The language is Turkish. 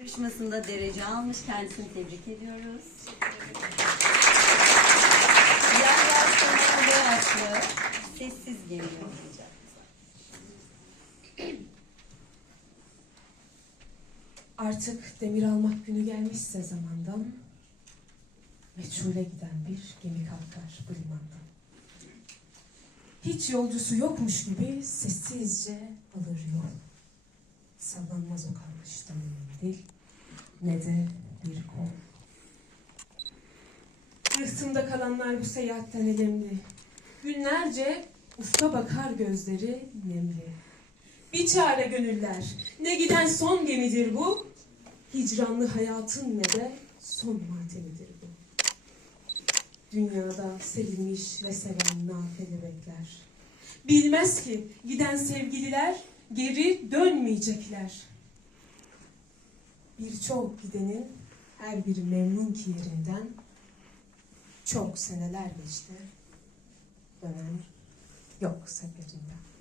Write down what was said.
Yarışmasında derece almış. Kendisini tebrik ediyoruz. Yahya Sena Boğazlı sessiz geliyor. Artık demir almak günü gelmişse zamandan meçhule giden bir gemi kalkar bu limandan. Hiç yolcusu yokmuş gibi sessizce alır yol. Sallanmaz o kalkıştan mendil ne de bir kol. Rıhtımda kalanlar bu seyahatten elemli. Günlerce ufka bakar gözleri nemli. Bir çare gönüller. Ne giden son gemidir bu. Hicranlı hayatın ne de son matemidir bu. Dünyada sevilmiş ve seven nafile bekler. Bilmez ki giden sevgililer geri dönmeyecekler. Birçok gidenin her biri memnun ki yerinden çok seneler geçti. Dönen yok seferinden.